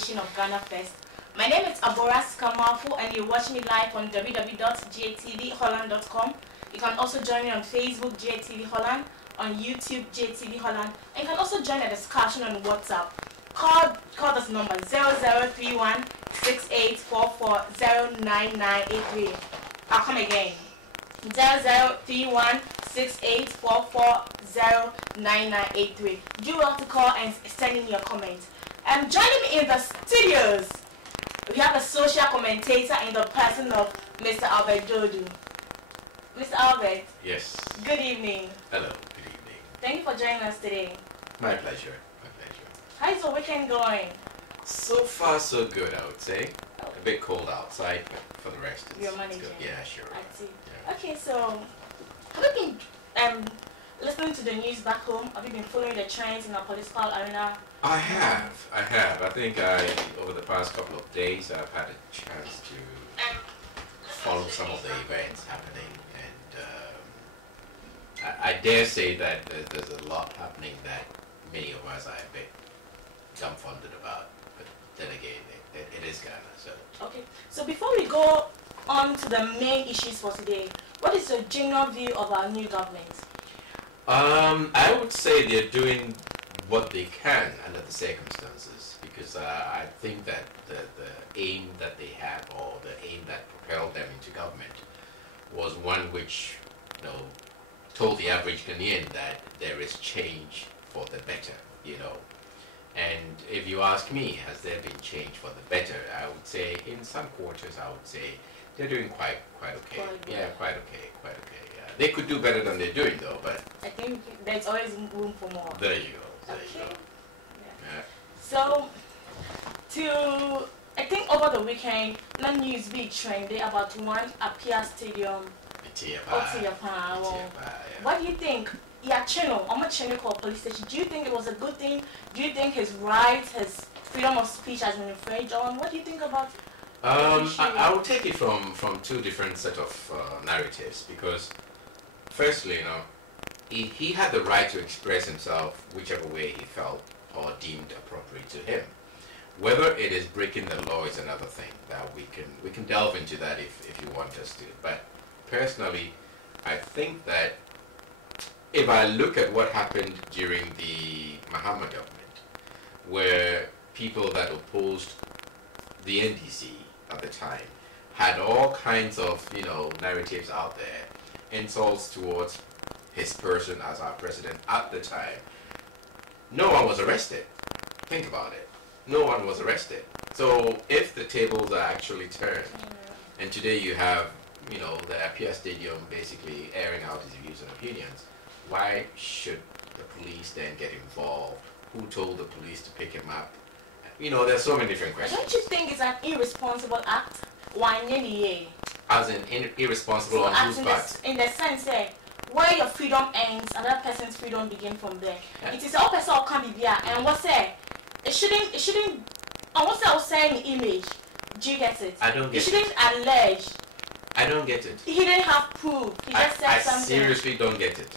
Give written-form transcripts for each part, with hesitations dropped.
edition of Ghana Fest. My name is Aboras Kamafu and you're watching me live on www.gatvholland.com. You can also join me on Facebook, GATV Holland, on YouTube, GATV Holland, and you can also join the discussion on WhatsApp. Call this number 0031 6844 I'll come again. 0031 6844 Do well to call and send in your comments. Joining me in the studios, we have a social commentator in the person of Mr. Albert Dodu. Mr. Albert. Yes. Good evening. Hello. Good evening. Thank you for joining us today. My pleasure. My pleasure. How is the weekend going? So far, so good, I would say. A bit cold outside, but for the rest, You're managing. good. Yeah, sure. I see. Yeah. Okay, so have you been listening to the news back home? Have you been following the trends in our political arena? I have. I think over the past couple of days, I've had a chance to follow some of the events happening, and I dare say that there's a lot happening that many of us are a bit dumbfounded about. But then again, it is Ghana, so. Okay, so before we go on to the main issues for today, what is your general view of our new government? I would say they're doing what they can under the circumstances, because I think that the aim that they had, or the aim that propelled them into government, was one which, told the average Ghanaian that there is change for the better, And if you ask me, has there been change for the better? I would say in some quarters, I would say they're doing quite okay. Yeah, quite okay. Yeah. They could do better than they're doing though, but I think there's always room for more. There you go. There you go. Yeah. So, I think over the weekend, the news big trended about one Apia Stadium. What do you think? Yeah, I'm a channel called police station. Do you think it was a good thing? Do you think his rights, his freedom of speech has been infringed on? What do you think about I will take it from two different set of narratives, because firstly, he had the right to express himself whichever way he felt or deemed appropriate to him. Whether it is breaking the law is another thing that we can delve into that if you want us to. But personally, I think that if I look at what happened during the Mahama government, where people that opposed the NDC at the time had all kinds of, narratives out there, insults towards his person as our president at the time, no one was arrested. Think about it. No one was arrested. So if the tables are actually turned, and today you have, the Apia Stadium basically airing out his views and opinions, why should the police then get involved? Who told the police to pick him up? There's so many different questions. Don't you think it's an irresponsible act? Why As in irresponsible on whose part? In the sense that where your freedom ends, another person's freedom begins from there. Yeah. It is all person can be there, and what's that? It shouldn't. And what's that saying? Image. Do you get it? I don't get it. It shouldn't allege. I don't get it. He didn't have proof. He just said something. I seriously don't get it.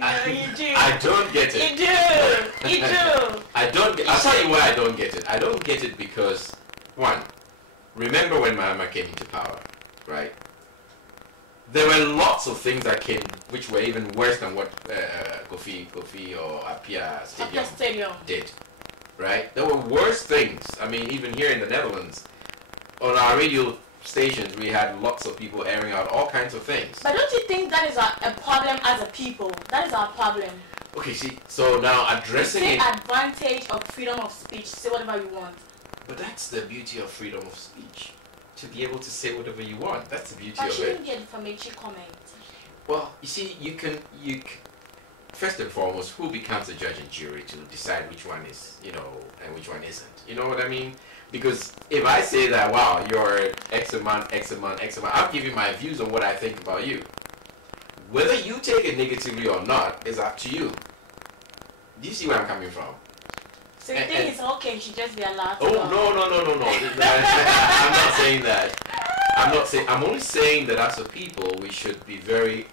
No, you do. I don't get it. You do. You do. I'll tell you why I don't get it. I don't get it because, one, remember when Mahama came into power, right? There were lots of things that came which were even worse than what Kofi or Apia Stadium did, right? There were worse things. I mean, even here in the Netherlands, on our radio stations, we had lots of people airing out all kinds of things. But don't you think that is a problem as a people? That is our problem. Okay, see, so now addressing it. Take advantage of freedom of speech. Say whatever you want. But that's the beauty of freedom of speech. To be able to say whatever you want. That's the beauty of it. But shouldn't get defamatory comment. Well, you see, you can first and foremost, who becomes the judge and jury to decide which one is, and which one isn't? You know what I mean? Because if I say that, wow, you're X amount, I'm giving my views on what I think about you. Whether you take it negatively or not is up to you. Do you see where I'm coming from? So you think it's okay, you should just be allowed to no. I'm not saying that. I'm only saying that as a people, we should be very,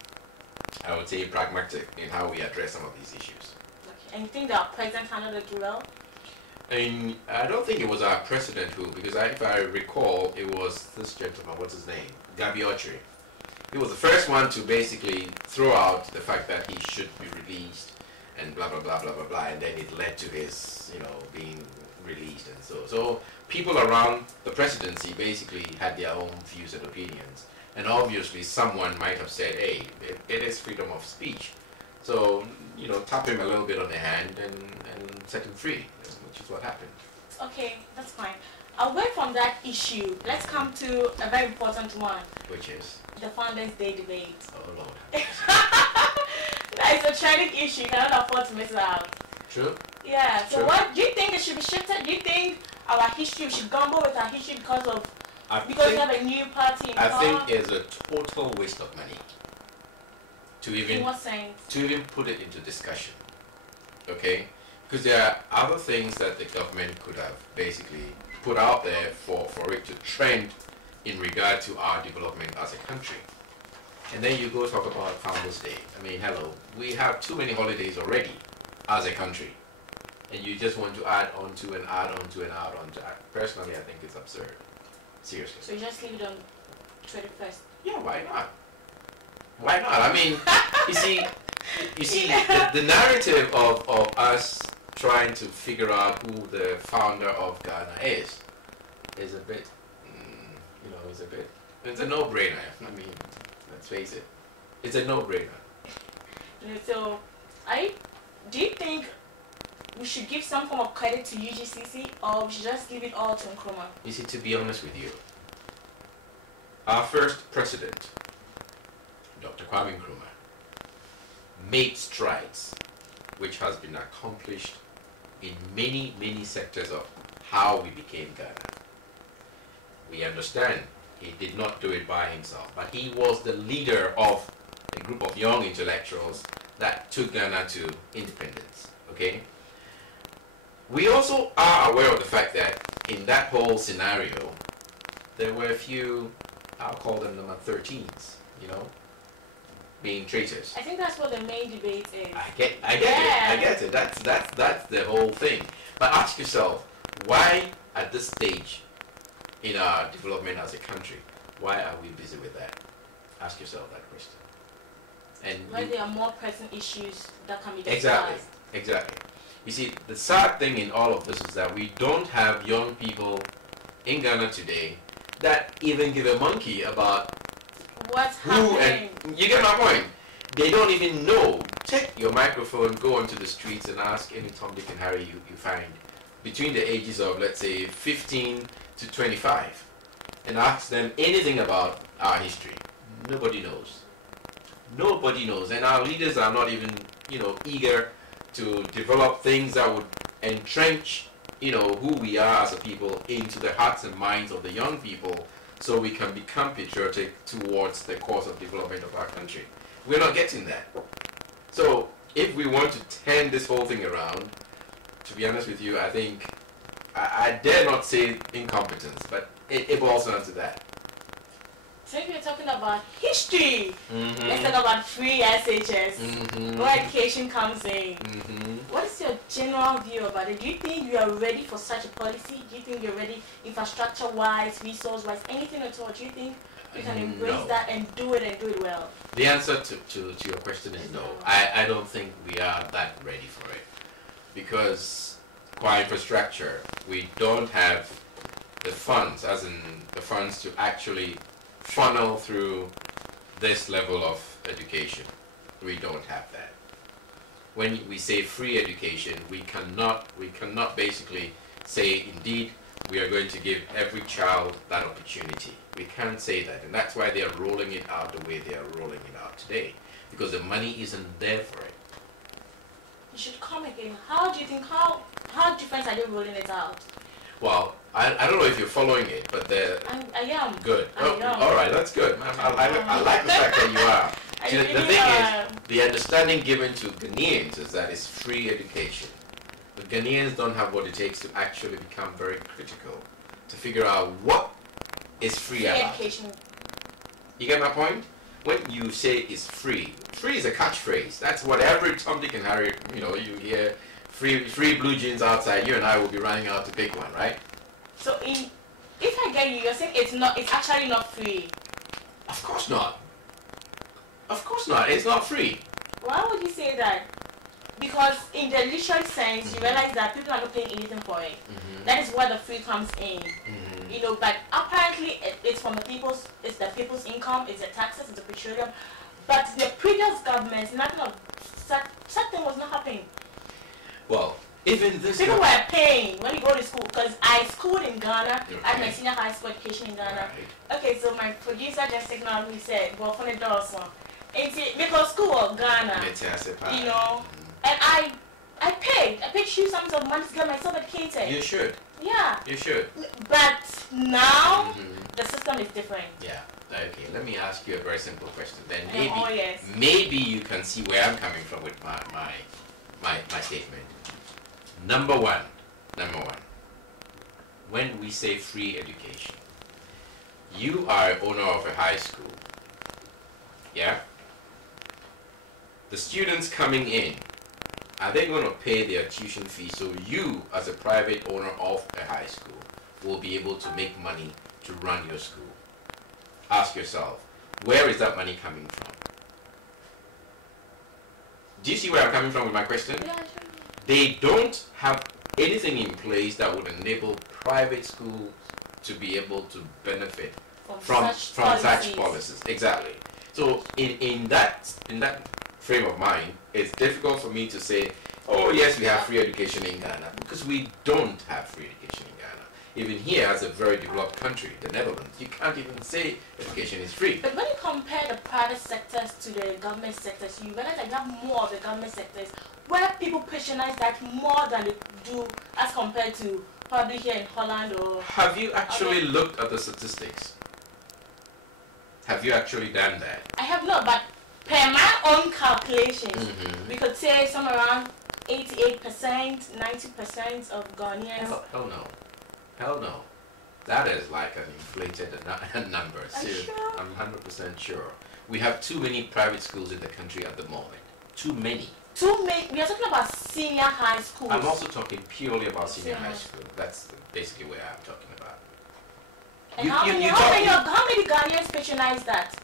I would say, pragmatic in how we address some of these issues. Okay. And you think that our president handled it well? And I don't think it was our president who, because if I recall, it was this gentleman, what's his name? Gabi Ochre. He was the first one to basically throw out the fact that he should be released and blah, blah, blah, blah, blah, blah. And then it led to his, being released and so. So people around the presidency basically had their own views and opinions. And obviously someone might have said, hey, it is freedom of speech. So, tap him a little bit on the hand and set him free, which is what happened. Okay, that's fine. Away from that issue, let's come to a very important one. Which is? The Founders Day debate. Oh, Lord. That is a trending issue. You cannot afford to miss it out. True. Yeah. So True. what do you think it should be shifted? Do you think our history, we should gamble with our history because we have a new party in power? I think it's a total waste of money to even In what sense? to even put it into discussion. Okay? Because there are other things that the government could have basically put out there for it to trend in regard to our development as a country. And then you go talk about Founders Day. I mean, hello, we have too many holidays already as a country. And you just want to add on to and add on to and add on to. Personally, I think it's absurd. Seriously. So you just leave it on 21st? Yeah, why not? Why not? I mean, you see, the narrative of us trying to figure out who the founder of Ghana is a bit, it's a no-brainer. I mean, let's face it, it's a no-brainer. So, do you think we should give some form of credit to UGCC, or we should just give it all to Nkrumah? You see, to be honest with you, our first president, Dr. Kwame Nkrumah, made strides which has been accomplished in many, many sectors of how we became Ghana. We understand he did not do it by himself, but he was the leader of a group of young intellectuals that took Ghana to independence. Okay? We also are aware of the fact that in that whole scenario, there were a few, I'll call them number 13s, being traitors. I think that's what the main debate is. I get it. That's the whole thing. But ask yourself, why at this stage in our development as a country, why are we busy with that? Ask yourself that question. And when there are more pressing issues that can be discussed. Exactly. You see, the sad thing in all of this is that we don't have young people in Ghana today that even give a monkey about what's who happening. And you get my point. They don't even know. Take your microphone, go onto the streets and ask any Tom, Dick and Harry you find between the ages of, let's say, 15 to 25 and ask them anything about our history. Nobody knows. Nobody knows. And our leaders are not even, eager to develop things that would entrench, who we are as a people into the hearts and minds of the young people so we can become patriotic towards the course of development of our country. We're not getting that. So if we want to turn this whole thing around, to be honest with you, I think, I dare not say incompetence, but it boils down to that. So if you're talking about history, Mm-hmm. let's talk about free SHS, Mm-hmm. where education comes in. Mm-hmm. What is your general view about it? Do you think you are ready for such a policy? Do you think you're ready infrastructure-wise, resource-wise, anything at all? Do you think you can embrace No. that and do it well? The answer to your question is no. I don't think we are that ready for it. Because qua infrastructure, we don't have the funds, as in the funds to actually funnel through this level of education. We don't have that. When we say free education, we cannot basically say, indeed, we are going to give every child that opportunity. We can't say that, and that's why they are rolling it out the way they are rolling it out today, because the money isn't there for it. You should come again. How do you think, how different are they rolling it out? Well, I don't know if you're following it, but I am. good. I am. All right, that's good. I like the fact that you are. I See, the really thing am. is, the understanding given to Ghanaians is that it's free education. But Ghanaians don't have what it takes to actually become very critical, to figure out what is free about. Education. You get my point? When you say it's free is a catchphrase. That's what every Tom, Dick and Harry, you hear free blue jeans outside, you and I will be running out to pick one, right? So if I get you, you're saying it's actually not free. Of course not. Of course not. It's not free. Why would you say that? Because in the literal sense, you realize that people are not paying anything for it. That is where the free comes in. You know, but apparently it's from the people's income, it's the taxes, it's the petroleum. But the previous government, nothing of such thing was not happening. Well, even this people were paying when you go to school, because I schooled in Ghana. I had my senior high school education in Ghana. Right. Okay, so my producer just signaled me, said, well, for the doors, because school in Ghana, you know, and I paid huge sums of money to get myself educated. You should. Yeah. You should. But now the system is different. Yeah. Okay. Let me ask you a very simple question. Then maybe maybe you can see where I'm coming from with my statement. Number one. When we say free education, you are owner of a high school. Yeah. The students coming in, are they going to pay their tuition fee so you, as a private owner of a high school, will be able to make money to run your school? Ask yourself, where is that money coming from? Do you see where I'm coming from with my question? Yeah, sure. They don't have anything in place that would enable private schools to be able to benefit from such policies. Exactly. So in that frame of mind, it's difficult for me to say, oh yes, we have free education in Ghana, because we don't have free education in Ghana. Even here, as a very developed country, the Netherlands, you can't even say education is free. But when you compare the private sectors to the government sectors, you realize that you have more of the government sectors where people patronize that more than they do as compared to probably here in Holland or... Have you actually looked at the statistics? Have you actually done that? I have not, but per my own calculations, we could say somewhere around 88%, 90% of Ghanaians... Hell no. Hell no. That is like an inflated number. Sure? I'm 100% sure. We have too many private schools in the country at the moment. Too many. Too many. We are talking about senior high schools. I'm also talking purely about senior high school. That's basically where I'm talking about. And how many Ghanaians patronize that?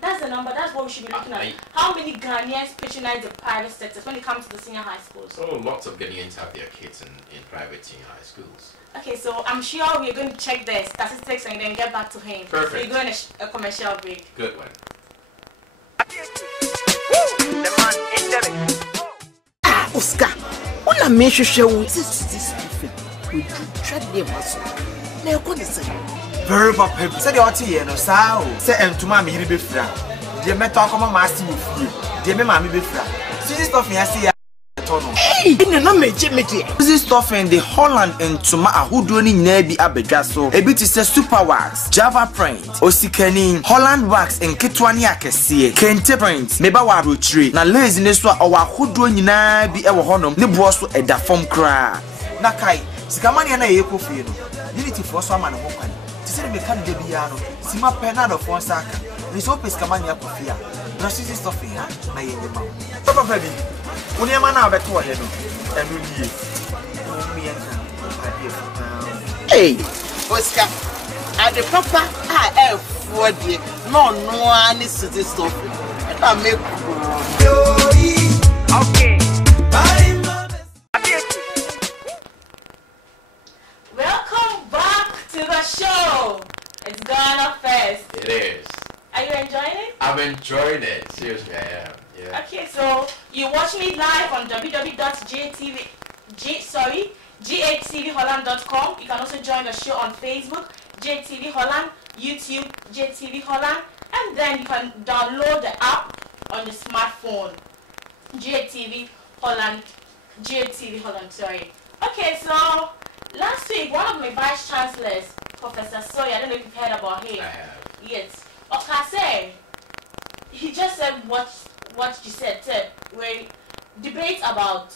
That's the number. That's what we should be looking at. How many Ghanaians patronize the private sectors when it comes to the senior high schools? Oh, lots of Ghanaians have their kids in private senior high schools. Okay, so I'm sure we're going to check the statistics and then get back to him. Perfect. So we're going to a commercial break. Good one. Oscar, when I mention this very bad. Say the other year, no, say Entuma me be free. The metal come master with you. The mammy be free. See this stuff here, see. Hey, no meje. This stuff in the Holland and Tuma ahudu ni nyina bi abedwa so. Ebi ti say super wax, Java print, osikani, Holland wax nketwa ni akese, kente print, meba wa rochire. Na lazy ne so a wa ahudu nyina bi e wo honom ne bo so eda form kra. Na kai, sikamani na ye kofi no. Unity for so ama ne ho kwan. Ti say me kan de bia no. Sima penado for saka. Ni so peskamani akofia. Na see this stuff here na ye de ma. Papa baby. Hey, Oscar, I the papa I have for the no one is to this stuff. I make okay. Welcome back to the show. It's Ghana Fest. It is. Are you enjoying it? I'm enjoying it. Seriously, I am. Yeah. Okay, so you watch me live on www.gatvholland.com. You can also join the show on Facebook, JTV Holland, YouTube, JTV Holland, and then you can download the app on your smartphone, JTV Holland, sorry. Okay, so last week, one of my vice chancellors, Professor Soy, I don't know if you've heard about him. I have. Yes. Okay, he just said what you said, we debate about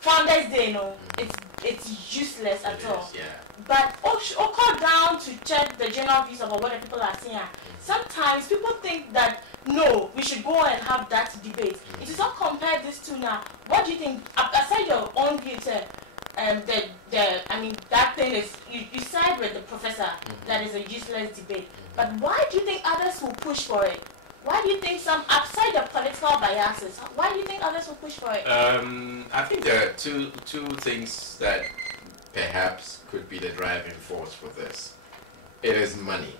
Founders Day, it's it's useless at all. Yeah. But or call down to check the general views of what the people are saying. Sometimes people think that no, we should go and have that debate. It is not compare these two now. What do you think? Aside your own views, I mean that thing is you side with the professor that is a useless debate. But why do you think others will push for it? Why do you think some outside the political biases? Why do you think others will push for it? I think there are two things that perhaps could be the driving force for this. It is money.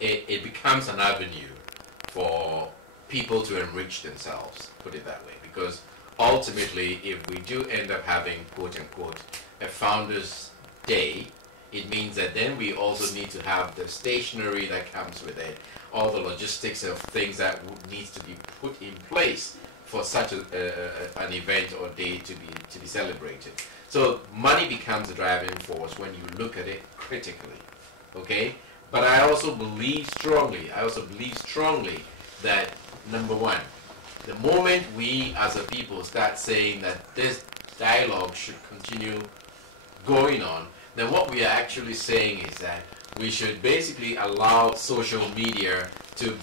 It becomes an avenue for people to enrich themselves, put it that way, because ultimately, if we do end up having, quote unquote, a Founders Day, it means that then we also need to have the stationery that comes with it, all the logistics of things that needs to be put in place for such an event or day to be celebrated. So money becomes a driving force when you look at it critically, okay? But I also believe strongly that, number one, the moment we as a people start saying that this dialogue should continue going on, then what we are actually saying is that we should basically allow social media to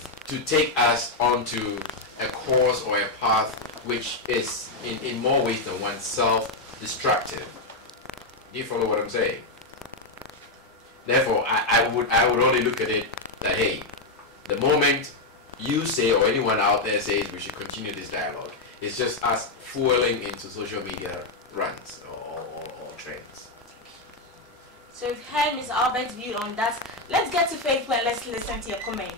take us onto a course or a path which is in more ways than one self-destructive. Do you follow what I'm saying? Therefore, I would only look at it that, hey, the moment you say or anyone out there says we should continue this dialogue, it's just us fueling into social media runs or trends. So we've heard Mr. Albert's view on that. Let's get to Facebook and let's listen to your comment.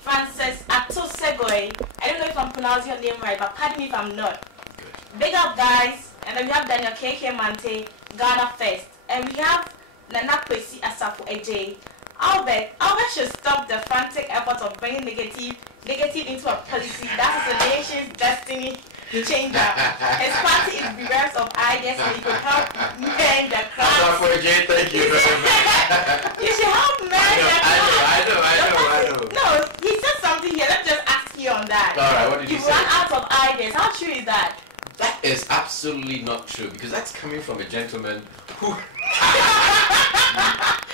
Francis Atosegoy, I don't know if I'm pronouncing your name right, but pardon me if I'm not. Good. Big up, guys. And then we have Daniel KK Mante, Ghana First. And we have Nana Kwesi Asafo AJ. Albert should stop the frantic effort of bringing negative into a policy. That is the nation's destiny changer. His party is bereft of ideas and he could help men the crowd. Asafo AJ, thank you very much. You should help men the crowd. I know. No, he said something here. Let me just ask you on that. All right, what did you say? You run out of ideas. How true is that? That is absolutely not true, because that's coming from a gentleman who...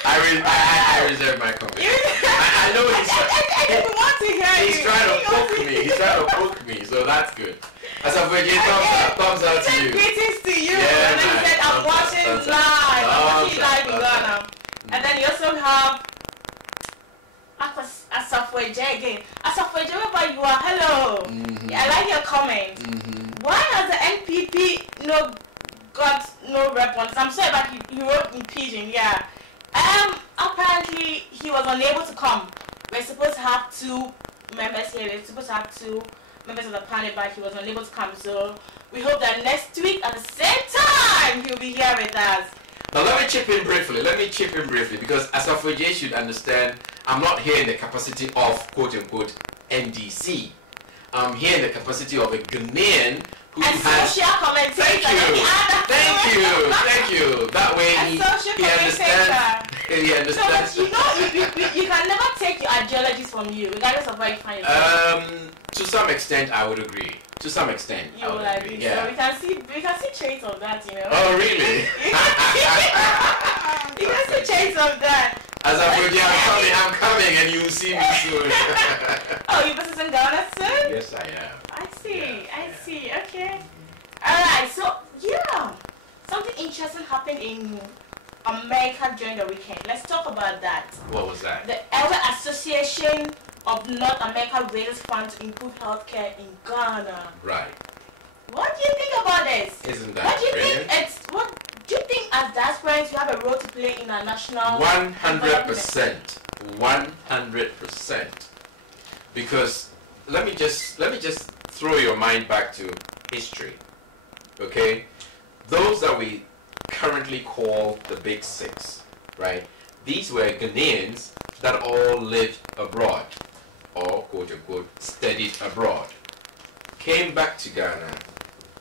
I reserve my comment. I know I didn't want to hear he's trying to poke me. He's trying to poke me, so that's good. Asafo AJ, thumbs up to you. Greetings to you. Yeah, and then he said, I'm watching live. I'm watching live in Ghana. And then you also have Asafo AJ again. Asafo AJ, wherever you are, hello. Yeah, I like your comment. Why has the NPP got no response? I'm sorry, but he wrote in Pidgin, yeah. Apparently he was unable to come. We're supposed to have two members here. We're supposed to have two members of the panel, but he was unable to come. So we hope that next week at the same time he'll be here with us. Now let me chip in briefly, because Asafo AJ should understand I'm not here in the capacity of quote unquote NDC. I'm here in the capacity of a Ghanaian who has social commentator. Thank you. That way he understands. He understands. No, you can never take your ideologies from you, regardless of where you find yourself. To some extent, I would agree. To some extent, you will agree. Yeah. So we can see traits of that, you know. Oh, really? You can see traits of that. As I'm coming, and you will see me soon. Oh, you visit in Ghana soon? Yes, I am. I see. Yeah, I see. Okay. All right. So yeah, something interesting happened in America during the weekend. Let's talk about that. What was that? The Elder Association of North America raises funds to improve healthcare in Ghana. Right. What do you think about this? Isn't that What do you brilliant? think? What do you think as diasporans you have a role to play in our national 100%. 100%. Because let me just throw your mind back to history. Okay? Those that we currently call the Big Six, right? These were Ghanaians that all lived abroad, or quote unquote studied abroad, came back to Ghana,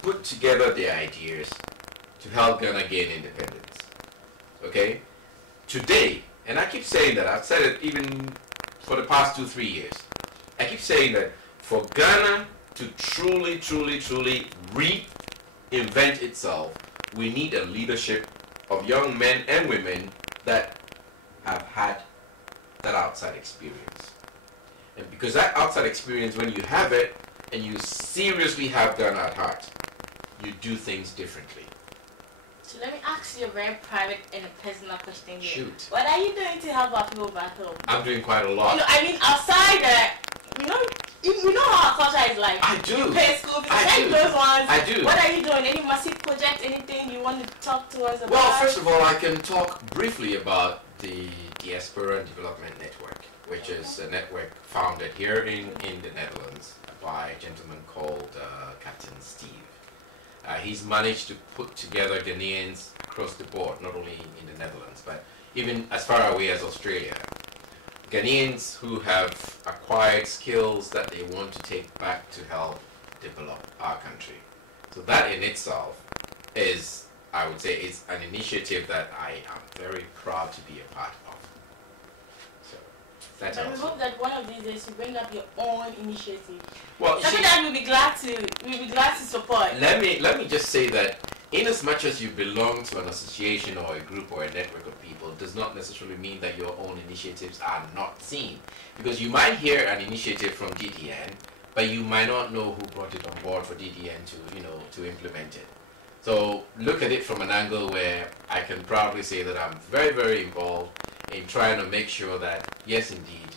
put together their ideas to help Ghana gain independence. Okay? Today, and I keep saying that, I've said it even for the past 2-3 years, I keep saying that for Ghana to truly reinvent itself, we need a leadership of young men and women that have had that outside experience. And because that outside experience, when you have it and you seriously have Ghana at heart, you do things differently. So let me ask you a very private and a personal question here. Shoot. What are you doing to help our people back home? I'm doing quite a lot. You know, I mean, outside you know how our culture is like. I do. You pay school fees, I do. those ones. I do. What are you doing? Any massive projects? Anything you want to talk to us about? Well, first of all, I can talk briefly about the Diaspora Development Network, which is a network founded here in the Netherlands by a gentleman called Captain Steve. He's managed to put together Ghanaians across the board, not only in the Netherlands, but even as far away as Australia. Ghanaians who have acquired skills that they want to take back to help develop our country. So that in itself is, I would say, it's an initiative that I am very proud to be a part of. So that's And we hope that one of these days you bring up your own initiative. well. Something that we'll be glad to support. Let me just say that in as much as you belong to an association or a group or a network of people does not necessarily mean that your own initiatives are not seen. Because you might hear an initiative from DDN, but you might not know who brought it on board for DDN to implement it. So look at it from an angle where I can proudly say that I'm very, very involved in trying to make sure that, yes indeed,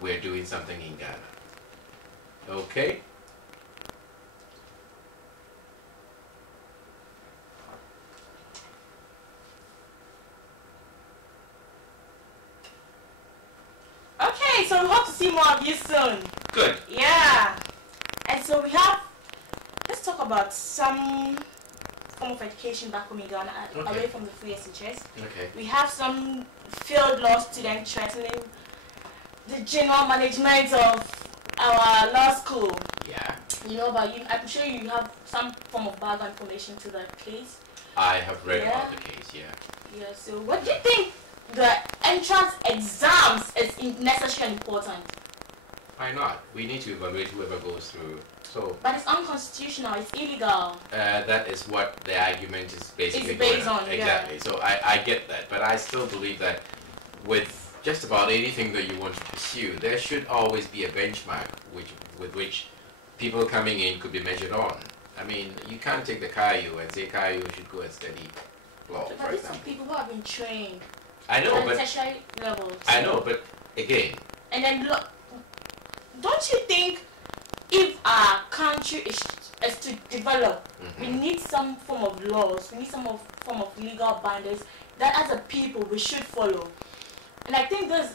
we're doing something in Ghana. Okay? Okay, so we hope to see more of you soon. Good. Yeah. And so let's talk about some form of education back home in Ghana, away from the free SHS. Okay. We have some field law students threatening the general management of our law school. Yeah. You know about I'm sure you have some form of background information to that case. I have read Yeah. about the case, yeah. Yeah, so what do you think the entrance exams is necessary and important? Why not? We need to evaluate whoever goes through. So But it's unconstitutional, it's illegal. that is what the argument is basically It's based going on, yeah. Exactly. So I get that, but I still believe that with just about anything that you want to pursue, there should always be a benchmark with which people coming in could be measured on. I mean, you can't take the KIU and say KIU should go and study law, But for these are example. people who have been trained I know, at but tertiary levels. I know, but again, And then look, don't you think if our country is to develop, we need some form of laws, we need some form of legal bindings that as a people we should follow. And I think this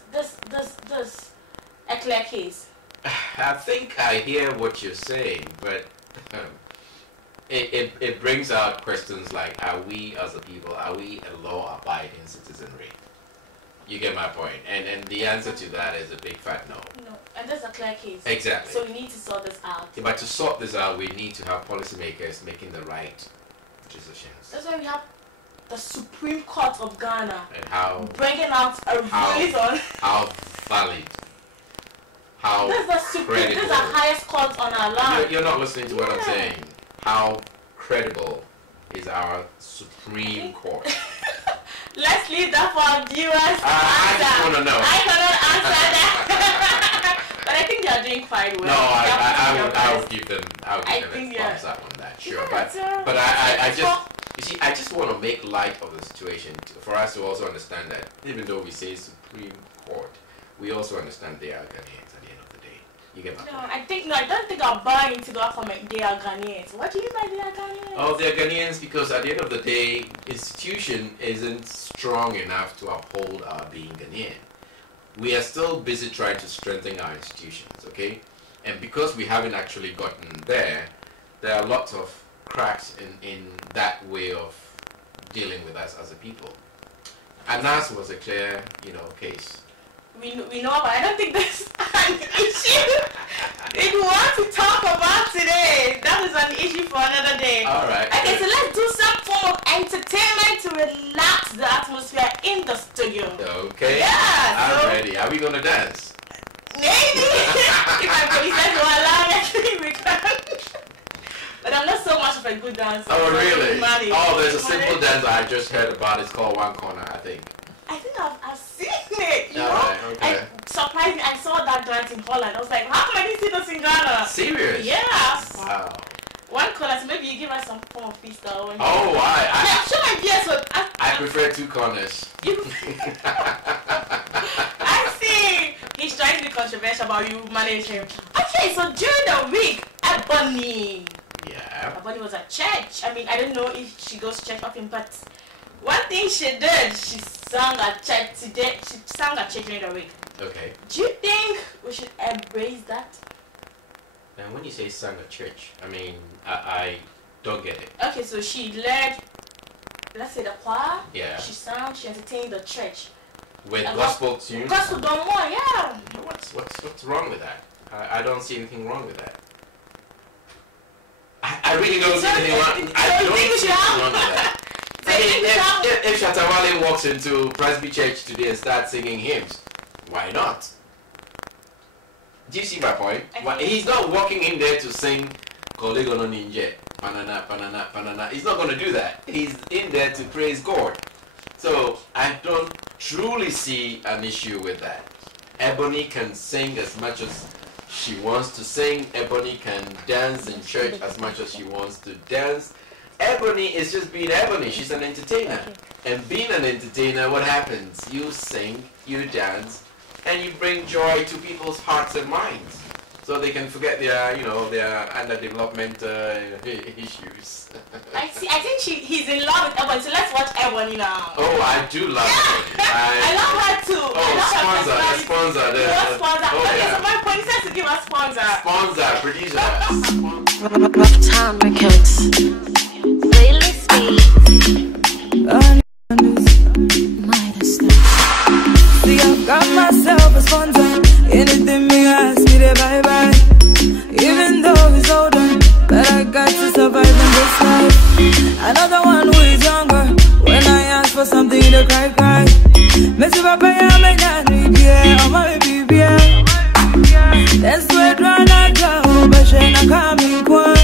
a clear case. I think I hear what you're saying, but it brings out questions like, are we as a people, are we a law-abiding citizenry? You get my point. And the answer to that is a big fat no. No, and that's a clear case. Exactly. So we need to sort this out. Yeah, but to sort this out, we need to have policymakers making the right decisions. That's why we have the Supreme Court of Ghana And how bringing out a ruling on. how valid, how This is the Supreme. This is the credible. highest court on our land. You're not listening to what I'm Yeah. saying. How credible is our Supreme Court? Let's leave that for our viewers to I answer. just want to know. I cannot answer that. But I think they are doing quite well. No, They are putting I their would best. give them a think, yeah. thumbs up on that, sure. Yeah, But so- I so- just, you see, I just want to make light of the situation for us to also understand that even though we say Supreme Court, we also understand they are Ghanaians at the end of the day. You get my No, point? I don't think I'll buy into that comment. They are Ghanaians. What do you mean by they are Ghanaians? Oh, they're Ghanaians because at the end of the day, institution isn't strong enough to uphold our being Ghanaian. We are still busy trying to strengthen our institutions, okay? And because we haven't actually gotten there, there are lots of cracks in that way of dealing with us as a people. And that was a clear, case. We know, but I don't think that's an issue that we want to talk about today. That is an issue for another day. All right. Okay, so good. let's do some form of entertainment to relax the atmosphere in the studio. Okay. Yeah, I'm so- ready. Are we gonna dance? Maybe if my producers will allow me, I think we can. But I'm not so much of a good dancer. Oh, really? Manage. Oh, there's a simple dance I just heard about. It's called One Corner, I think. I think I've seen it, you know? Right, okay. And surprisingly, I saw that dance in Holland. I was like, how come I didn't see this in Ghana? Serious? Yes. Wow. One corner, so maybe you give us some form of freestyle. Oh, Yeah, show my PS. So I prefer two corners. I see. He's trying to be controversial about you manage him. Okay, so during the week, Ebony. Yeah. Ebony was at church. I mean, I don't know if she goes to church often, but one thing she did, she sang at church today. She sang at church during the week. Okay. Do you think we should embrace that? And when you say sang at church, I mean, I don't get it. Okay, so she led, let's say the choir. Yeah. She sang, she entertained the church. With gospel tunes? Gospel don't want, yeah. What's wrong with that? I don't see anything wrong with that. I really don't see anything wrong. I don't see anything wrong with that. I mean, if Shatawale walks into Presby Church today and starts singing hymns, why not? Do you see my point? He's not walking in there to sing Kolego no Ninja, Panana, Panana, Panana. He's not going to do that. He's in there to praise God. So I don't truly see an issue with that. Ebony can sing as much as she wants to sing. Ebony can dance in church as much as she wants to dance. Ebony is just being Ebony. She's an entertainer. And being an entertainer, what happens? You sing, you dance, and you bring joy to people's hearts and minds, so they can forget their, their underdevelopment issues. I think he's in love with Ebony. So let's watch Ebony now. Oh, I do love Ebony. I love her too. Oh, sponsor. Okay, so my point is to give us sponsor. Producer. Uptown Records. Playlist See, I've got myself a sponsor. Anything me ask me to bye-bye. Even though he's older, but I got to survive in this life. Another one who is younger. When I ask for something to cry. Messi papa ya menya yeah, oh my baby yeah. That's where drana go, but she na coming kwa.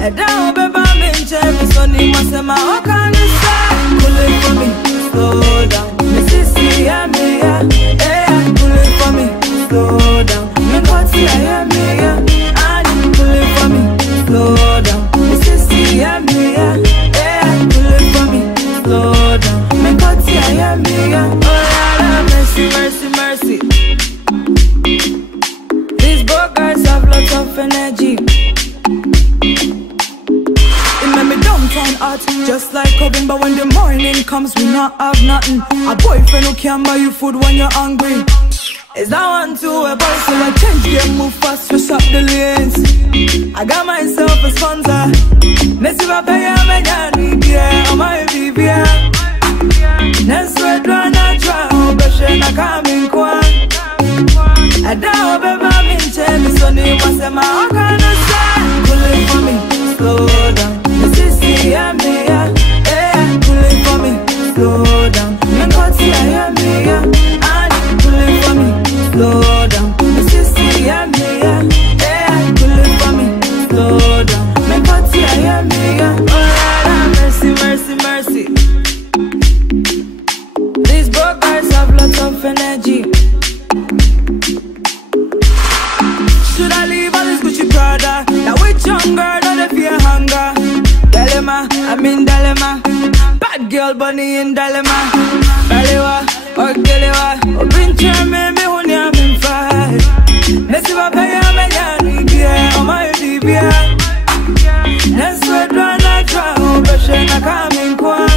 And down beba menche, me sonny masema wakani say. Pull it for me, slow down. Mississippi yeah me yeah, yeah. Pull it for me, slow down. Me koti yeah me yeah, and pull it for me, slow down. Mississippi yeah me yeah, yeah. Pull it for me, slow down. Me koti yeah me yeah, oh yeah, mercy, mercy, mercy. These both guys have lots of energy. It made me downtown hot, just like Coben. But when the morning comes, we not have nothing. A boyfriend who can't buy you food when you're hungry. Is that one to a boy? So I change game, move fast, switch up the lanes. I got myself a sponsor. Messi papa ya menya yeah, oh my baby yeah. Neswe drana drama, but she na coming kwa. I don't beba minche, me sonny masema wakana say. Pull it for me, slow down. Mississippi yeah me yeah, yeah. Pull it for me, slow down. Me koti yeah me yeah, and pull it for me, slow down. Mississippi yeah me yeah, yeah. Pull it for me, slow down. Me koti yeah me yeah, oh yeah, mercy, mercy, mercy. These broke guys have lots of energy. Should I leave all this Gucci Prada? That witch hunger, don't they fear hunger? Dilemma, I'm in dilemma. Bad girl bunny in dilemma. Balewa, or Kelewa, or Pincher, me honey, I'm in fight. Messi papa ya menya yeah, oh my baby yeah. That's where drana drama, but she na coming kwa.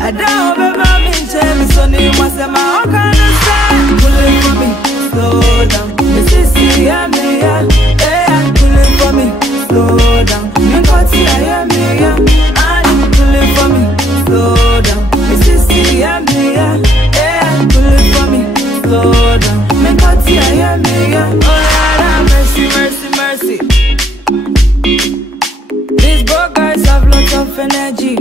I don't beba minche, me sonny masema wakana say. Pull it for me, slow down. Mississippi yeah me yeah, yeah. Pull it for me, slow down. Me koti yeah me yeah, and pull it for me, slow down. Mississippi yeah me yeah, yeah. Pull it for me, slow down. Me koti yeah me yeah, oh yeah, mercy, mercy, mercy. These broke guys have lots of energy.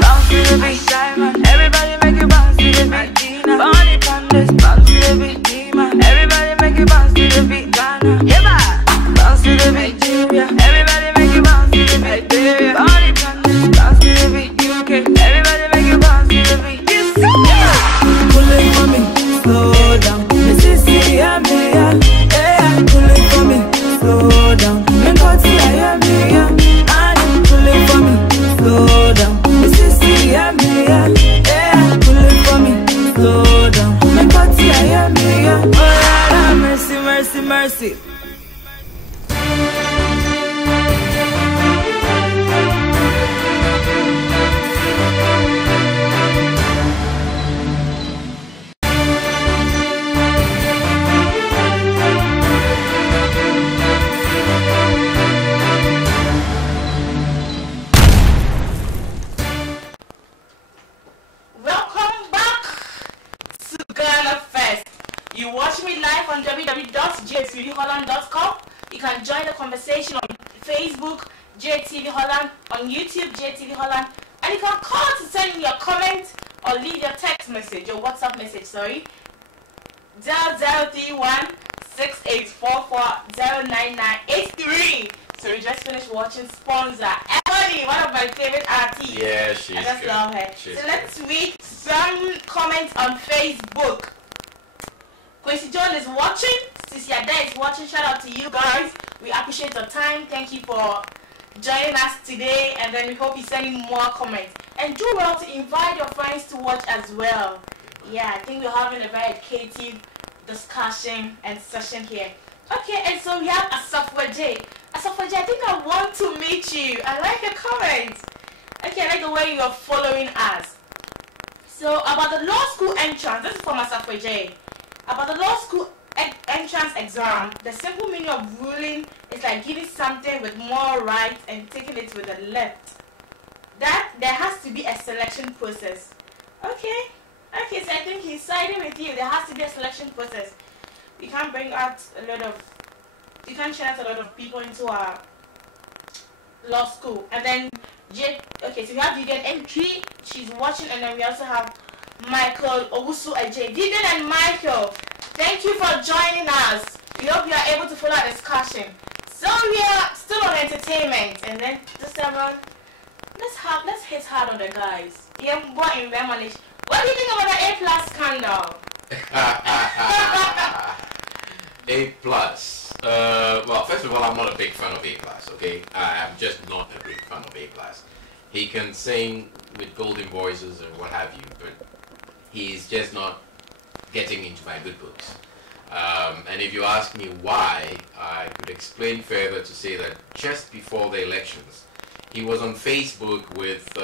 Bounce to the beat, everybody make it bounce to the beat. Funny pandas, bounce to the beat. Everybody make it bounce to the beat. Ghana, mercy. You watch me live on www.jtvholland.com. You can join the conversation on Facebook, JTV Holland, on YouTube, JTV Holland, and you can call to send in your comment or leave your text message, your WhatsApp message, sorry. 0031-6844-09983. So we just finished watching Sponsor. Emily, one of my favorite artists. Yeah, she's I just good. love her. She's So let's read some comments on Facebook. Quincy John is watching. Sisi Ada is watching. Shout out to you guys. We appreciate your time. Thank you for joining us today. And then we hope you're sending more comments. And do well to invite your friends to watch as well. Yeah, I think we're having a very educative discussion and session here. Okay, and so we have Asafwa J. Asafwa J, I think I want to meet you. I like your comments. Okay, I like the way you are following us. So about the law school entrance, this is from Asafwa J. About the law school entrance exam, the simple meaning of ruling is like giving something with more right and taking it with the left. That there has to be a selection process. Okay, so I think he's siding with you. There has to be a selection process. You can't bring out you can't chance a lot of people into our law school. And then okay, so we have Vivian Entry, she's watching, and then we also have Michael Owusu Ajay. Vivian and Michael, thank you for joining us. We hope you are able to follow our discussion. So we are still on entertainment, and then just everyone, let's hit hard on the guys. Yeah, what do you think about the A+ scandal? A+. Well, first of all, I'm not a big fan of A+, okay? I'm just not a big fan of A+. He can sing with golden voices and what have you, but he's just not getting into my good books. And if you ask me why, I could explain further to say that just before the elections, he was on Facebook with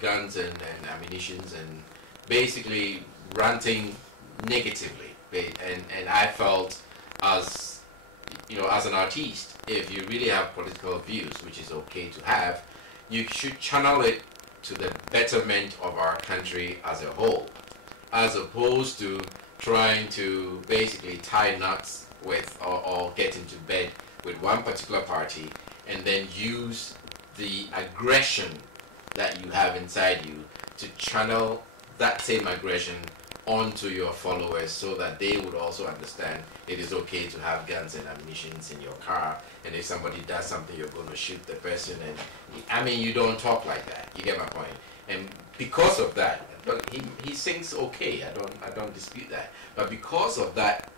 guns and ammunitions and basically ranting negatively. And I felt, as you know, as an artist, if you really have political views, which is okay to have, you should channel it to the betterment of our country as a whole, as opposed to trying to basically tie knots with or get into bed with one particular party and then use the aggression that you have inside you to channel that same aggression onto your followers so that they would also understand it is okay to have guns and ammunition in your car, and if somebody does something you're going to shoot the person. And I mean, you don't talk like that, you get my point. And because of that, but he sings okay, I don't dispute that, but because of that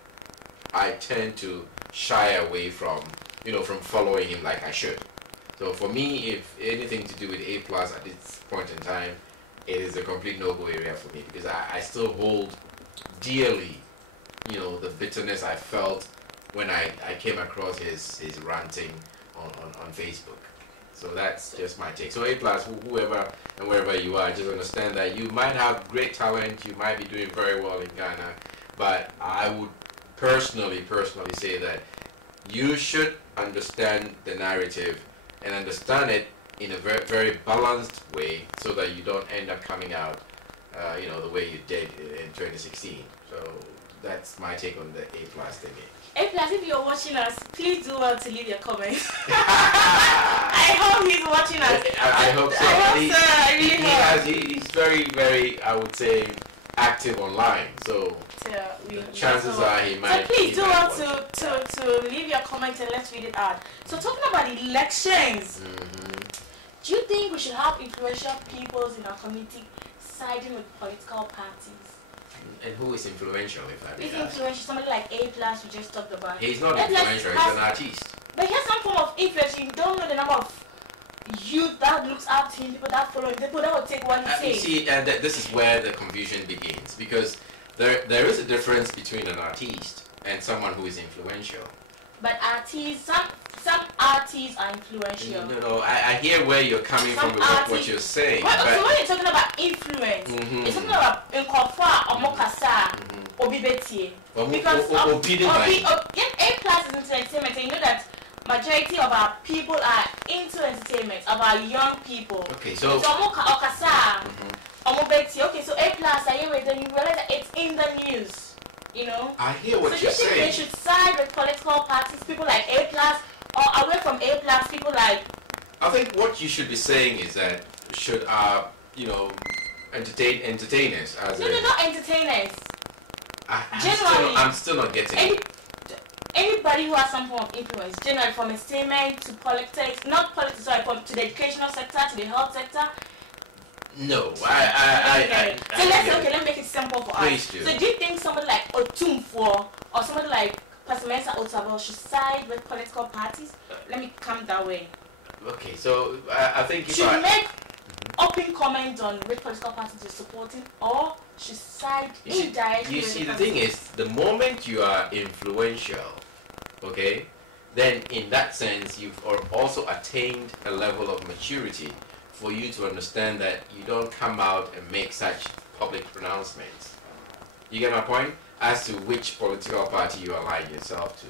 I tend to shy away from from following him like I should. So for me, if anything to do with A+ at this point in time, it is a complete no-go area for me, because I still hold dearly, the bitterness I felt when I came across his ranting on Facebook. So that's just my take. So A+, whoever and wherever you are, just understand that you might have great talent, you might be doing very well in Ghana, but I would personally say that you should understand the narrative and understand it in a very, very balanced way, so that you don't end up coming out, the way you did in 2016. So that's my take on the A+ thing. A+, if you're watching us, please do well to leave your comments. I hope he's watching us. I hope so. I really hope. He's very, very, I would say, active online. So chances are he might. So please do well to leave your comment and let's read it out. So talking about elections, do you think we should have influential people in our community siding with political parties? And who is influential, if I may He's ask? influential, somebody like A+ we just talked about. He's not A+ influential, he's an artist. But he has some form of influence. You don't know the number of youth that looks up to him, people that follow him, people that will take what he You says. see, and this is where the confusion begins, because there is a difference between an artist and someone who is influential. But artists, some artists are influential. No, I hear where you're coming from with what you're saying. Well, so when you're talking about influence, you're talking about Nkofwa or Mokasa or Bibetie. Because A plus is into entertainment, and you know that majority of our people are into entertainment, of our young people. Okay, so Okasa or Mobeti. Okay, so A plus, then you realize that it's in the news. You know? I hear what you're saying. So do you think they should side with political parties, people like A plus, or away from A plus, people like? I think what you should be saying is that should our, entertainers as no, not entertainers. Generally, I'm still not getting it. Anybody who has some form of influence, generally from entertainment to politics, not politics, sorry, to the educational sector, to the health sector. No, So let me make it simple for us. Do. So do you think somebody like Otumfuo or somebody like Pastor Mensa Otabil should side with political parties? Let me come that way. Okay, so I think if should make open comments on which political parties you're supporting, or should side indirectly. You see, the thing is, the moment you are influential, okay, then in that sense you've also attained a level of maturity for you to understand that you don't come out and make such public pronouncements. You get my point? As to which political party you align yourself to.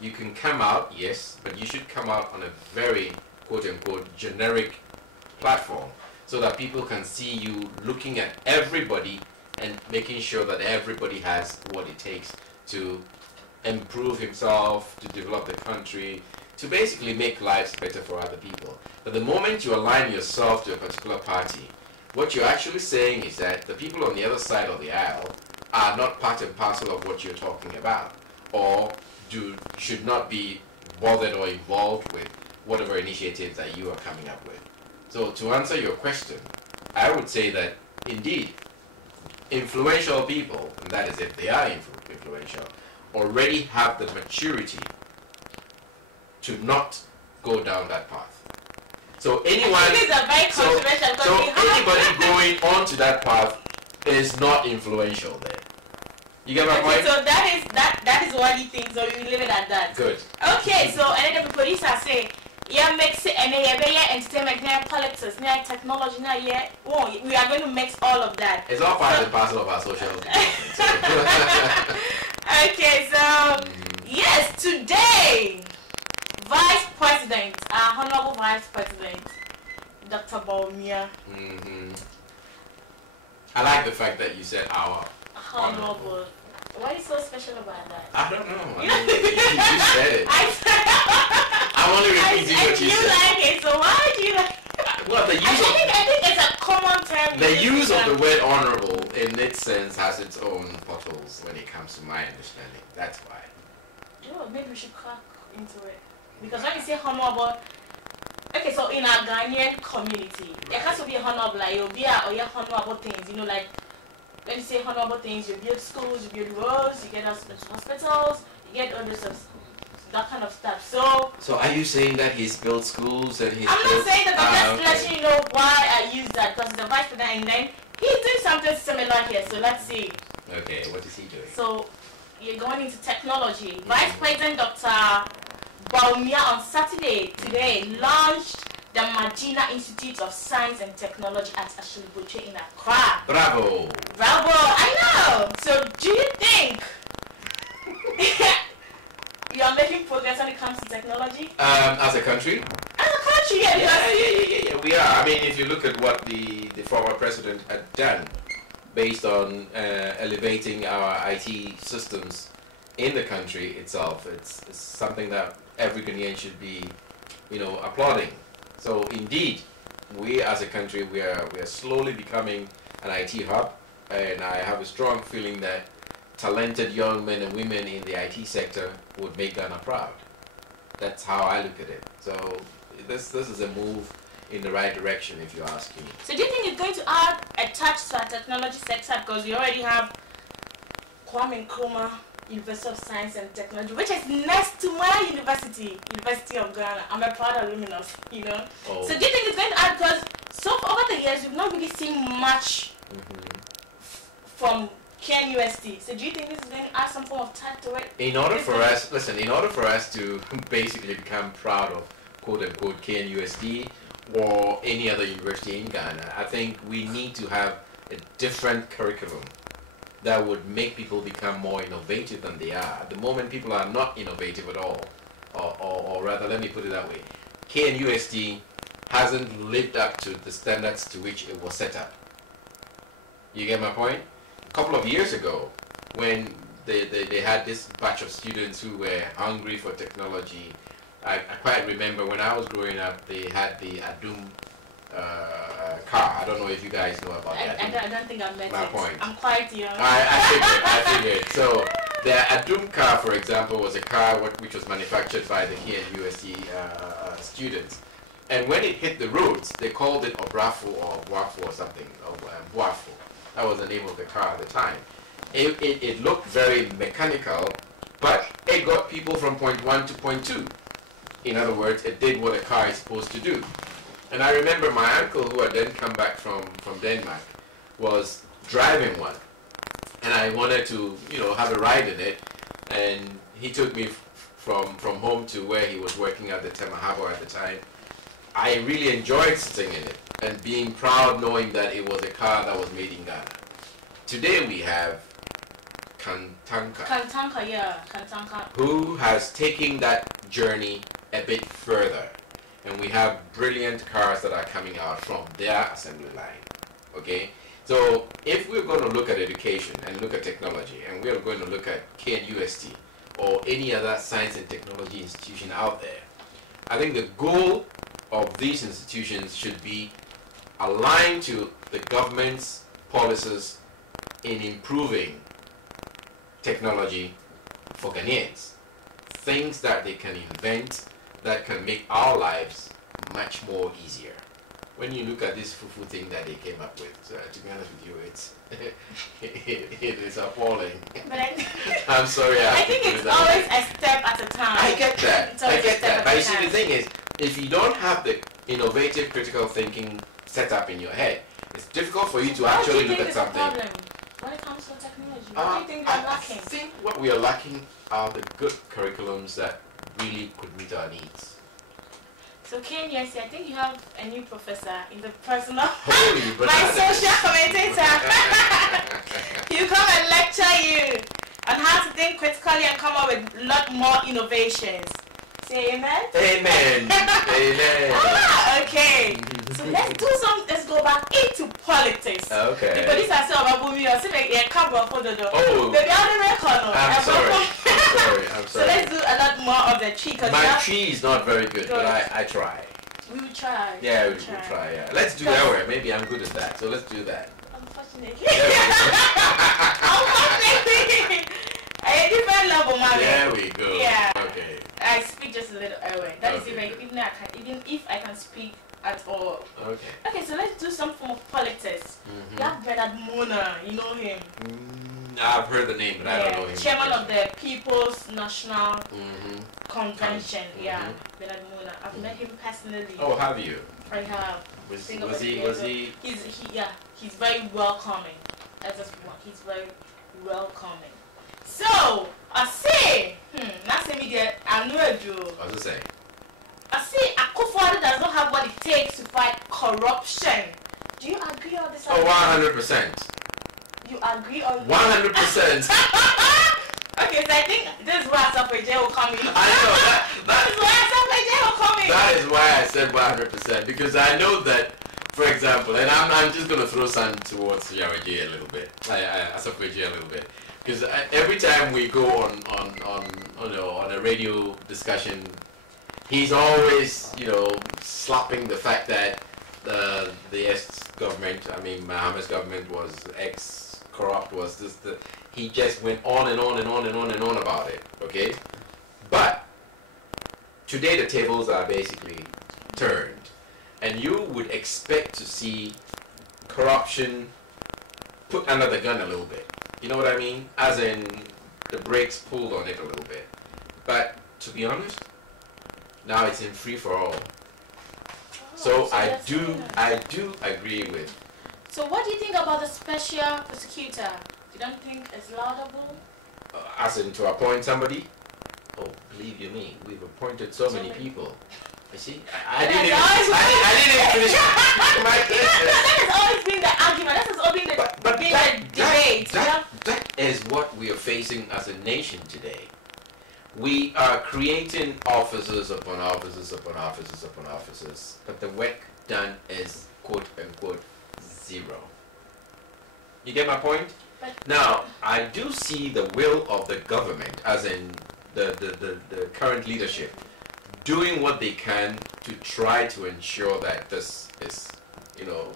You can come out, yes, but you should come out on a very quote-unquote generic platform so that people can see you looking at everybody and making sure that everybody has what it takes to improve himself, to develop the country, to basically make lives better for other people. But the moment you align yourself to a particular party, what you're actually saying is that the people on the other side of the aisle are not part and parcel of what you're talking about, or should not be bothered or involved with whatever initiatives that you are coming up with. So to answer your question, I would say that indeed, influential people, and that is if they are influential, already have the maturity to not go down that path. So anyone, so anybody going onto that path is not influential there. You get my point? So that is what he thinks. So you leave it at that. Good. Okay. So and then the producer say, yeah, mix it, and then entertainment, politics, technology, we are going to mix all of that. It's all part and parcel of our social development. Okay. So yes, today, Vice President, our Honorable Vice President, Dr. Bawumia. I like the fact that you said our Honorable. What is so special about that? I don't know. I mean, you said it. I'm only repeating what you said. You like it, so why do you like it? Well, I think it's a common term. The use of the word honorable in its sense has its own potholes when it comes to my understanding. That's why. Maybe we should crack into it. Because when you say honorable, okay, so in our Ghanaian community, it has to be honorable, like you'll be honorable things, like when you say honorable things, you build schools, you build roads, you get hospitals, you get all this that kind of stuff. So are you saying that he's built schools and he's I'm not saying that, I'm just okay. letting you know why I use that, because the vice president, and then he's doing something similar here, so let's see. Okay, what is he doing? So you're going into technology. Vice President Dr. Bawumia on Saturday today launched the Magina Institute of Science and Technology at Ashilibuche in Accra. Bravo! Bravo! I know! So do you think you are making progress when it comes to technology? As a country? As a country, yeah, we are. I mean, if you look at what the former president had done based on elevating our IT systems in the country itself, it's something that every Ghanaian should be, applauding. So indeed, we as a country, we are slowly becoming an IT hub, and I have a strong feeling that talented young men and women in the IT sector would make Ghana proud. That's how I look at it. So this is a move in the right direction, if you ask me. So do you think it's going to add a touch to our technology sector, because we already have Kwame Nkrumah University of Science and Technology, which is next to my university, University of Ghana. I'm a proud alumnus, Oh. So do you think it's going to add, because over the years we've not really seen much from KNUST. So do you think this is going to add some form of tag to it? In order for us, listen, in order for us to basically become proud of quote-unquote KNUST or any other university in Ghana, I think we need to have a different curriculum that would make people become more innovative than they are. At the moment, people are not innovative at all. Or rather, let me put it that way. KNUST hasn't lived up to the standards to which it was set up. You get my point? A couple of years ago, when they had this batch of students who were hungry for technology, I quite remember when I was growing up, they had the Adum car. I don't know if you guys know about that. I don't think I've met my it. point. I'm quite young. I figured. So the Adum car, for example, was a car which was manufactured by the KNUST students. And when it hit the roads, they called it Obrafo or Boafo or something, or Boafo. That was the name of the car at the time. It looked very mechanical, but it got people from point 1 to point 2. In other words, it did what a car is supposed to do. And I remember my uncle, who had then come back from Denmark, was driving one. And I wanted to, have a ride in it. And he took me from home to where he was working at the Tema Harbour at the time. I really enjoyed sitting in it and being proud knowing that it was a car that was made in Ghana. Today we have Kantanka. Kantanka. Who has taken that journey a bit further. And we have brilliant cars that are coming out from their assembly line. Okay? So if we're going to look at education and look at technology, and we're going to look at KNUST or any other science and technology institution out there, I think the goal of these institutions should be aligned to the government's policies in improving technology for Ghanaians. Things that they can invent that can make our lives much more easier. When you look at this fufu thing that they came up with, to be honest with you, it is appalling. But I'm sorry. I think it's always a step at a time. I get that. But you see, the thing is, if you don't have the innovative critical thinking set up in your head, it's difficult for you to actually look at something. What do you think is the problem when it comes to technology? What do you think we're lacking? I think what we are lacking are the good curriculums that really could meet our needs. So KNUST, I think you have a new professor in the person of Holy my social commentator. He'll come and lecture you on how to think critically and come up with a lot more innovations. Say amen? Amen. Amen. Okay. So let's go back into politics. Okay. The police are saying about Bumi or saying they can't for the door. Oh. Baby, I'm the record. I'm sorry. So let's do a lot more of the tree. My tree is not very good, but I try. We will try. Yeah, we will try. Yeah. Let's do that way. Maybe I'm good at that. So let's do that. Unfortunately. Unfortunately. A different level, man. There we go. Yeah. Okay. I speak just a little away. That is Okay. even if I can speak at all. Okay. Okay, so let's do some form of politics. You have Bernard Mona, you know him. I've heard the name, but I don't know him. Chairman of the People's National Convention. Yeah, Bernard Mona. I've met him personally. Oh, have you? I have. Was he? He's very welcoming. That's just one. He's very welcoming. So I say, not say me there. I know you. I was saying. I say Akufo-Addo does not have what it takes to fight corruption. Do you agree or disagree? Oh, 100%. You agree or 100%. Okay, so I think this is where Asafeje will come in. I know This is where Asafeje will come in. That is why I said 100%, because I know that, for example, and I'm just going to throw some towards Yamaji a little bit, Asafeje a little bit, because every time we go on a radio discussion, he's always, slapping the fact that the ex-government, Mohammed's government was ex-corrupt, was this, he just went on and on and on and on and on about it, okay? But today the tables are basically turned, and you would expect to see corruption put under the gun a little bit. You know what I mean? As in, the brakes pulled on it a little bit. But to be honest, now it's in free for all. So I do agree with. So what do you think about the special prosecutor, You don't think it's laudable? As in to appoint somebody? Oh, believe you me, we've appointed so many people. You see, I didn't even finish my question. That has always been the argument. That has always been the debate. That is what we are facing as a nation today. We are creating officers upon officers upon officers upon officers, but the work done is quote unquote zero. You get my point? Now, I do see the will of the government, as in the current leadership, doing what they can to try to ensure that this is, you know,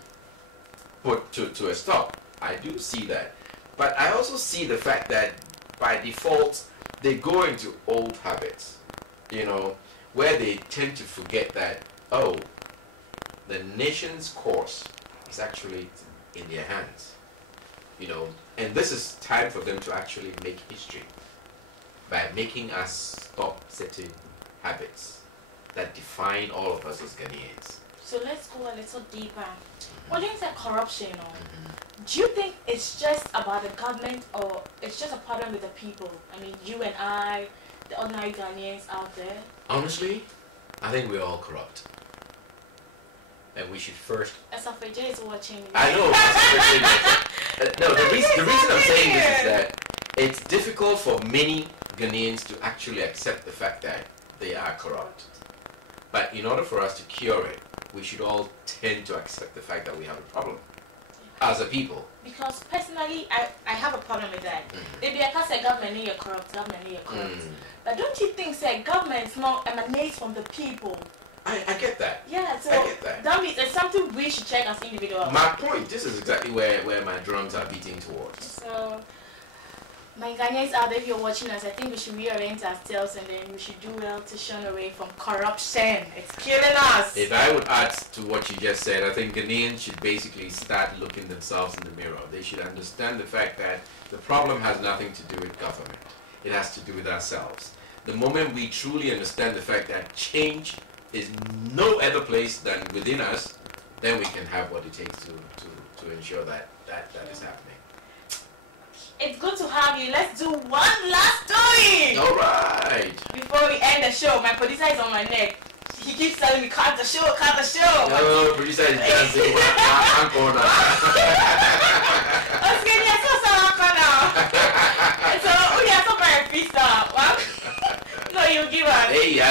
put to a stop. I do see that. But I also see the fact that by default, they go into old habits, you know, where they tend to forget that, oh, the nation's course is actually in their hands, you know, and this is time for them to actually make history by making us stop certain habits that define all of us as Ghanaians. So let's go a little deeper. What do you say corruption? Do you think it's just about the government, or it's just a problem with the people? I mean, you and I, the ordinary Ghanaians out there. Honestly, I think we're all corrupt. And we should first... SFJ is watching. I know. No, the reason I'm saying this is that it's difficult for many Ghanaians to actually accept the fact that they are corrupt. But in order for us to cure it, we should all tend to accept the fact that we have a problem as a people. Because personally, I have a problem with that. Maybe I can't say government is corrupt, But don't you think, say, government not emanates from the people? I get that. Yeah, so I get that. That means there's something we should check as individuals. My point, this is exactly where my drums are beating towards. So, my Ghanaians out there, if you're watching us, I think we should reorient ourselves, and then we should do well to shun away from corruption. It's killing us. If I would add to what you just said, I think Ghanaians should basically start looking themselves in the mirror. They should understand the fact that the problem has nothing to do with government. It has to do with ourselves. The moment we truly understand the fact that change is no other place than within us, then we can have what it takes to ensure that is happening. It's good to have you. Let's do one last story. All right. Before we end the show, my producer is on my neck. He keeps telling me, cut the show, cut the show. No, producer is dancing. I'm going now. Okay, yes, so now. So, we are so very freestyle. No, you give us. Hey, I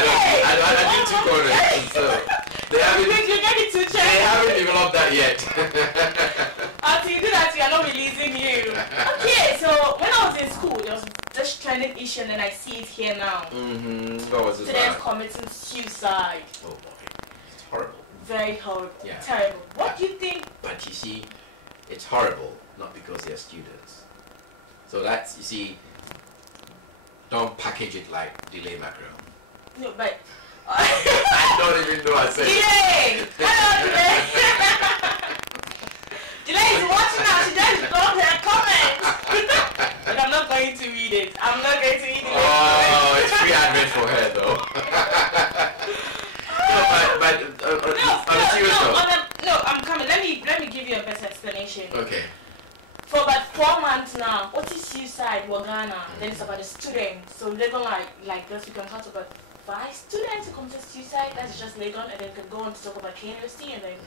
did two corners. So they haven't developed that yet. Until you do that, we are not releasing you. Okay, so when I was in school, there was this trending issue, and then I see it here now. What was it? Students committing suicide. Oh boy, it's horrible. Very horrible. Yeah. Terrible. What do you think? But you see, it's horrible not because they're students. So that's, you see, don't package it like delay mackerel. No, but I don't even know I said it. Delay! Hello, Delay! Delay is watching now. She just got her comment. But I'm not going to read it. I'm not going to read it. Oh, it's free advert for her though. No, I'm coming. Let me give you a better explanation. Okay. For about 4 months now, what is suicide? Ghana. Then it's about a student. So Legon like this, we can talk about 5 students who committed suicide. That's just Legon, and then we can go on to talk about KNUST and then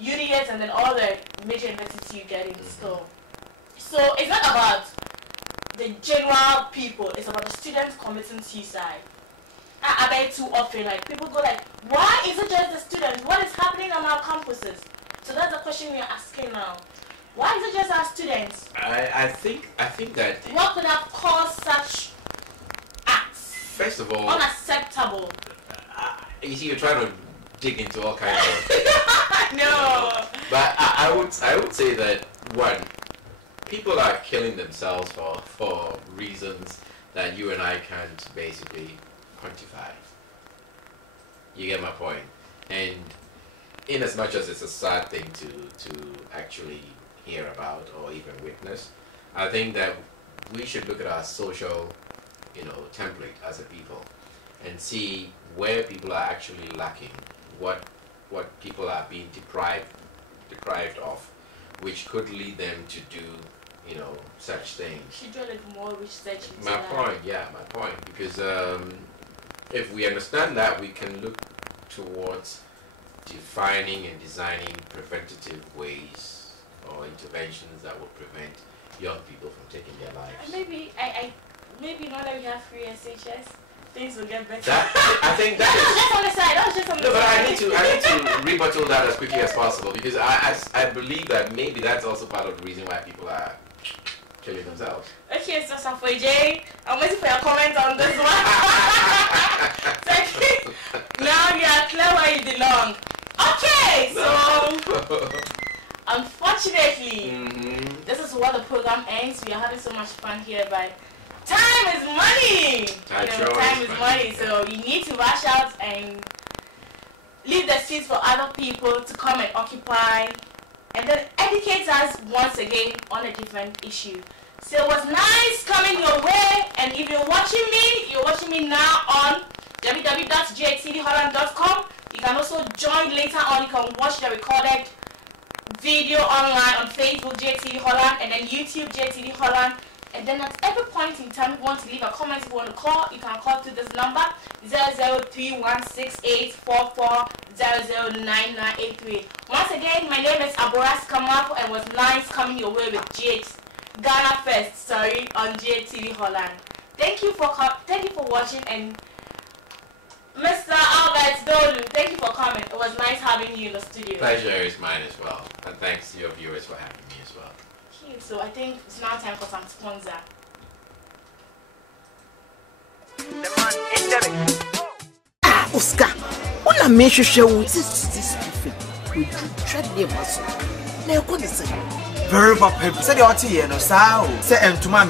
UDS and then all the major universities you get in school. So it's not about the general people, it's about the students committing suicide. I bet too often, like people go like, why is it just the students? What is happening on our campuses? So that's the question we are asking now. Why is it just our students? I think that What could have caused such acts? first of all, Unacceptable. you see, you're trying to dig into all kinds of. No. But I would say that one, people are killing themselves for reasons that you and I can't basically quantify. You get my point? And in as much as it's a sad thing to actually hear about or even witness, I think that we should look at our social, template as a people and see where people are actually lacking, what people are being deprived of, which could lead them to do such things. Should do a little more research into My point. Because if we understand that, we can look towards defining and designing preventative ways or interventions that will prevent young people from taking their lives. Maybe now that we have free SHS, things will get better. I think that was just on the side. That was just on the side. No, but I need to rebuttal that as quickly as possible, because I believe that maybe that's also part of the reason why people are killing themselves. Okay, so Safoy J, I'm waiting for your comment on this one. Now you are clear where you belong. Okay, so unfortunately, this is where the program ends. We are having so much fun here, but time is money. Time is money. So you need to rush out and leave the seats for other people to come and occupy, and then educate us once again on a different issue. So it was nice coming your way, and if you're watching me now on www.jtvholland.com. You can also join later on. You can watch the recorded video online on Facebook, JTV Holland, and then YouTube, JTV Holland. And then at every point in time, if you want to leave a comment, if you want to call, you can call to this number 0031684400993. Once again, my name is Aboras Kamapo, and it was nice coming your way with Ghana First, on JTV Holland. Thank you for watching, and Mr. Albert Dolu, thank you for coming. It was nice having you in the studio. Pleasure is mine as well, and thanks to your viewers for having me as well. Okay, so I think it's now time for some sponsor. Oscar, when I mention show this we tread near muscle. Now, what is it? Very papa. Say the OT, no, say, and to my